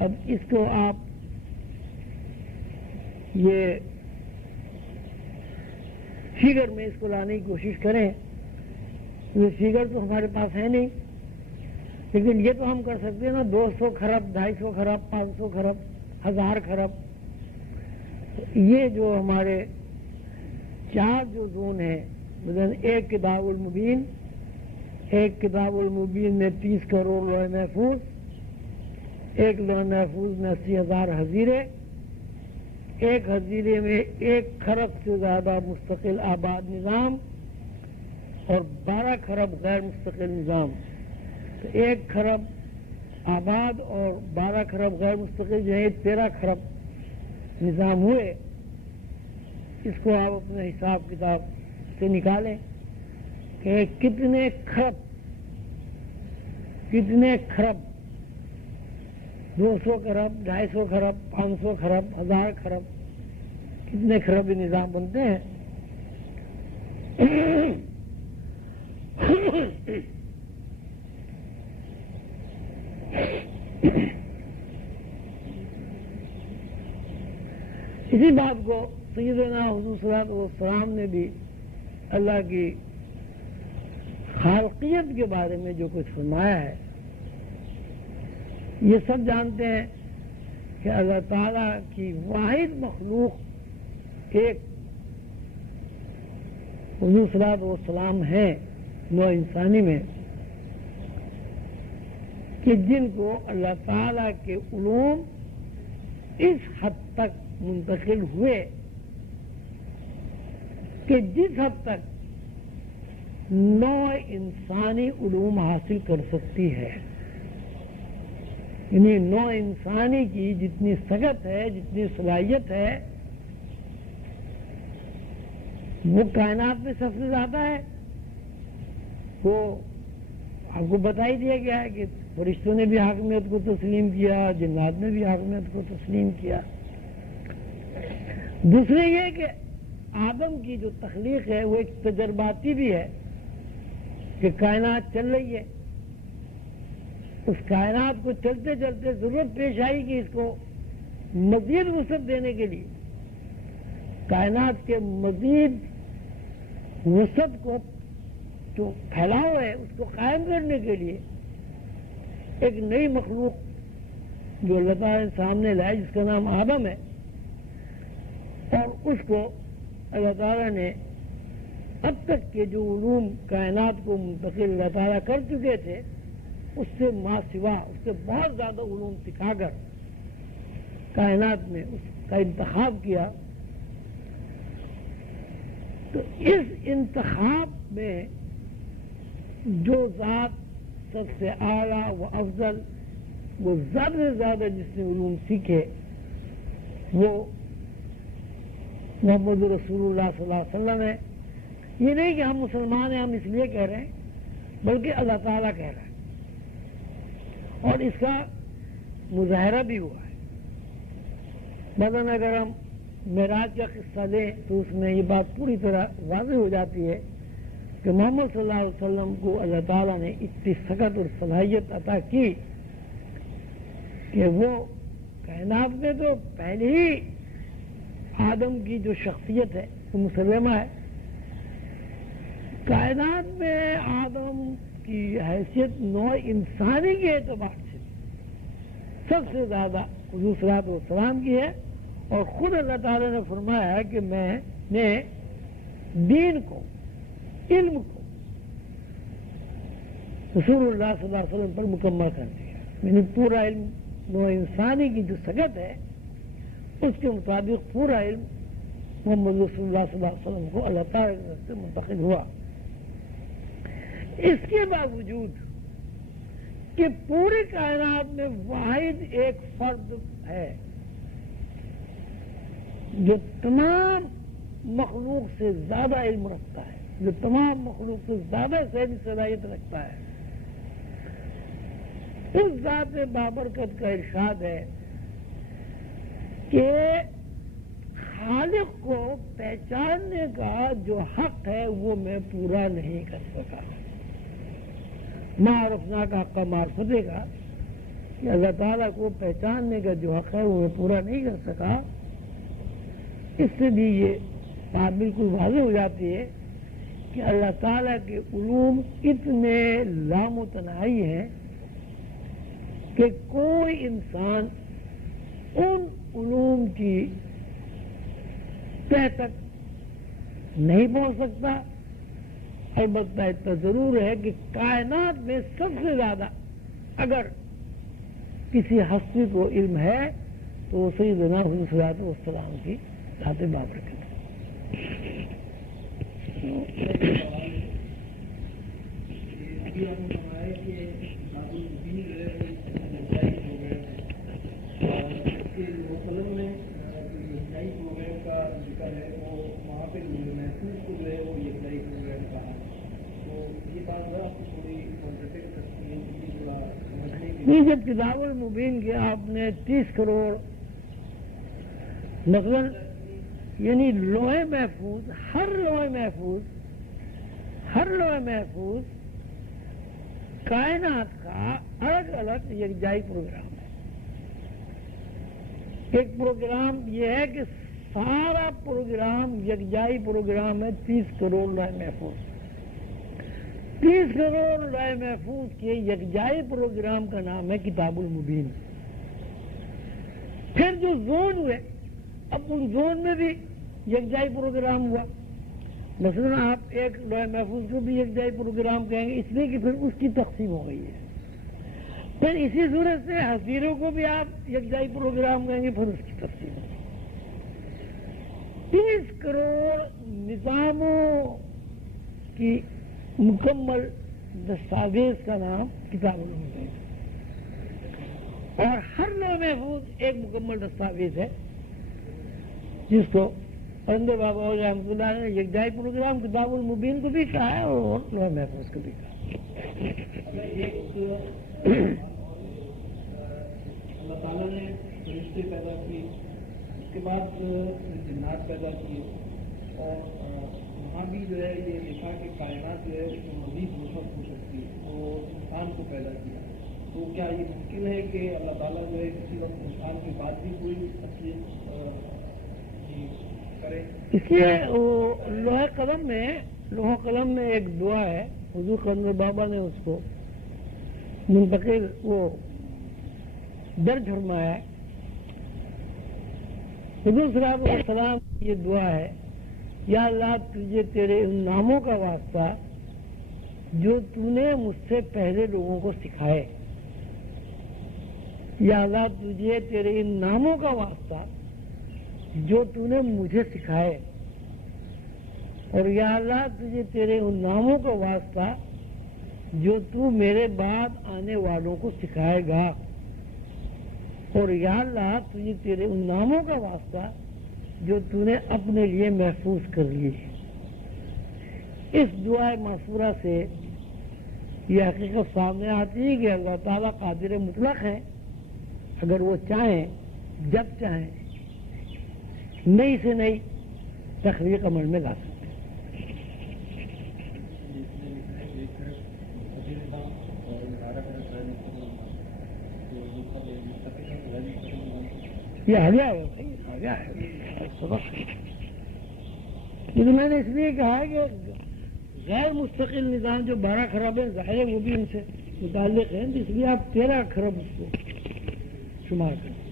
اب اس کو آپ یہ فگر میں اس کو لانے کی کوشش کریں. یہ فگر تو ہمارے پاس ہے نہیں، لیکن یہ تو ہم کر سکتے ہیں نا، 200 خرب 250 خرب 500 خرب 1000 خرب. یہ جو ہمارے 4 جو زون ہیں، مثلا ایک کتاب المبین، ایک کتاب المبین میں 30 کروڑ لوح محفوظ، ایک لوح محفوظ میں 80,000 حزیرے، ایک حزیرے میں 1 خرب سے زیادہ مستقل آباد نظام اور 12 خرب غیر مستقل نظام. تو 1 خرب آباد اور 12 خرب غیر مستقل جو ہے 13 خرب نظام ہوئے. اس کو آپ اپنے حساب کتاب سے نکالیں کہ کتنے خرب 200 خرب 250 خرب 500 خرب 1000 خرب کتنے خرب نظام بنتے ہیں. اسی بات کو سیدنا حضور صلی اللہ علیہ وسلم نے بھی اللہ کی خالقیت کے بارے میں جو کچھ فرمایا ہے، یہ سب جانتے ہیں کہ اللہ تعالیٰ کی واحد مخلوق ایک حضور صلی اللہ علیہ وسلم ہے نوع انسانی میں، کہ جن کو اللہ تعالیٰ کے علوم اس حد تک منتقل ہوئے کہ جس حد تک نوع انسانی علوم حاصل کر سکتی ہے. یعنی نوع انسانی کی جتنی سکت ہے، جتنی صلاحیت ہے، وہ کائنات میں سب سے زیادہ ہے. وہ آپ کو بتا ہی دیا گیا ہے کہ فرشتوں نے بھی حاکمیت کو تسلیم کیا، جنات نے بھی حاکمیت کو تسلیم کیا. دوسرے یہ کہ آدم کی جو تخلیق ہے وہ ایک تجرباتی بھی ہے کہ کائنات چل رہی ہے. اس کائنات کو چلتے چلتے ضرورت پیش آئی کہ اس کو مزید وسعت دینے کے لیے، کائنات کے مزید وسعت کو جو پھیلاؤ ہے اس کو قائم کرنے کے لیے ایک نئی مخلوق جو اللہ تعالیٰ نے سامنے لائی جس کا نام آدم ہے، اور اس کو اللہ تعالیٰ نے اب تک کے جو علوم کائنات کو منتقل اللہ تعالیٰ کر چکے تھے اس سے ما سوا، اس سے بہت زیادہ علوم سکھا کر کائنات میں اس کا انتخاب کیا. تو اس انتخاب میں جو ذات سب سے اعلیٰ و افضل، وہ زیادہ سے زیادہ جس نے علوم سیکھے وہ محمد رسول اللہ صلی اللہ علیہ وسلم ہے. یہ نہیں کہ ہم مسلمان ہیں، ہم اس لیے کہہ رہے ہیں، بلکہ اللہ تعالیٰ کہہ رہا ہے، اور اس کا مظاہرہ بھی ہوا ہے. مثلاً اگر ہم معراج کا قصہ لیں تو اس میں یہ بات پوری طرح واضح ہو جاتی ہے کہ محمد صلی اللہ علیہ وسلم کو اللہ تعالیٰ نے اتنی سکت اور صلاحیت عطا کی کہ وہ کائنات میں تو پہلے ہی آدم کی جو شخصیت ہے وہ مسلمہ ہے. کائنات میں آدم کی حیثیت نوع انسانی کے اعتبار سے سب سے زیادہ حضور صلی اللہ علیہ وسلم کی ہے. اور خود اللہ تعالیٰ نے فرمایا ہے کہ میں نے دین کو، علم کو رسول اللہ صلی اللہ علیہ وسلم پر مکمل کر دیا. میں نے پورا علم نوع انسانی کی جو سکت ہے اس کے مطابق پورا علم محمد رسول اللہ صلی اللہ علیہ وسلم کو اللہ تعالیٰ کی طرف سے منتقل ہوا. اس کے باوجود کہ پوری کائنات میں واحد ایک فرد ہے جو تمام مخلوق سے زیادہ علم رکھتا ہے، جو تمام مخلوق سے زیادہ ذہنی صلاحیت رکھتا ہے، اس ذات بابرکت کا ارشاد ہے کہ خالق کو پہچاننے کا جو حق ہے وہ میں پورا نہیں کر سکا. معرفنا کا حق معرفتے کا کہ اللہ تعالیٰ کو پہچاننے کا جو حق ہے وہ پورا نہیں کر سکا، اس سے بھی یہ بات بالکل واضح ہو جاتی ہے کہ اللہ تعالیٰ کے علوم اتنے لامتناہی ہیں کہ کوئی انسان ان علوم کی تہ تک نہیں پہنچ سکتا۔ البتہ اتنا ضرور ہے کہ کائنات میں سب سے زیادہ اگر کسی ہستی کو علم ہے تو وہ سیدنا حضور صلی اللہ علیہ وسلم کی ذات بابرکت ہے۔ نہیں، جب کتاب المبین کے آپ نے 30 کروڑ مثلاً یعنی لوح محفوظ، ہر لوح محفوظ کائنات کا الگ الگ یکجائی پروگرام ہے۔ ایک پروگرام یہ ہے کہ سارا پروگرام یکجائی پروگرام ہے 30 کروڑ لوح محفوظ۔ 30 کروڑ لوح محفوظ کے یکجائی پروگرام کا نام ہے کتاب المبین۔ پھر جو زون ہوئے، اب ان زون میں بھی یکجائی پروگرام ہوا۔ مثلا آپ ایک لوح محفوظ کو بھی یکجائی پروگرام کہیں گے، اس لیے کہ پھر اس کی تقسیم ہو گئی ہے۔ پھر اسی صورت سے حسیروں کو بھی آپ یکجائی پروگرام کہیں گے، پھر اس کی تقسیم ہو گئی۔ 30 کروڑ نظاموں کی مکمل دستاویز کا نام کتاب المبین ہے، اور ہر لوح محفوظ ایک مکمل دستاویز ہے جس کو اندر بابا رحمۃ اللہ نے یکجائی پروگرام کتاب المبین کو بھی کہا ہے اور لوح محفوظ کو بھی کہا ہے۔ اللہ تعالیٰ نے فرشتے پیدا کیے، اس کے بعد جنات پیدا کیے، اور وہاں بھی جو ہے یہ لکھا کہ کائنات جو ہے اس میں مزید وسعت ہو سکتی ہے، اور انسان کو پیدا کیا۔ تو کیا یہ ممکن ہے کہ اللہ تعالیٰ جو ہے کسی وقت انسان کے بعد بھی کوئی تخلیق کرے؟ اس لیے لوح قلم میں ایک دعا ہے، حضور قلندر بابا نے اس کو منتقل وہ درج فرمایا ہے۔ حضور صلی اللہ علیہ وسلم کی یہ دعا ہے، یا اللہ تجھے تیرے ان ناموں کا واسطہ جو تو نے مجھ سے پہلے لوگوں کو سکھائے، یا اللہ تجھے تیرے ان ناموں کا واسطہ جو تو نے مجھے سکھائے، اور یا اللہ تجھے تیرے ان ناموں کا واسطہ جو تو میرے بعد آنے والوں کو سکھائے گا، اور یا اللہ تجھے تیرے ان ناموں کا واسطہ جو تو نے اپنے لیے محفوظ کر لیے۔ اس دعا ماسورہ سے یہ حقیقت سامنے آتی ہے کہ اللہ تعالیٰ قادر مطلق ہے، اگر وہ چاہیں جب چاہیں نئی سے نئی تخلیق عمل میں لا سکتے۔ یہ آ گیا ہے، آ گیا ہے سبق۔ لیکن میں نے اس لیے کہا ہے کہ غیر مستقل نظام جو 12 خراب ہے، ظاہر ہے وہ بھی ان سے متعلق ہیں، اس لیے آپ 13 خراب اس کو شمار کریں۔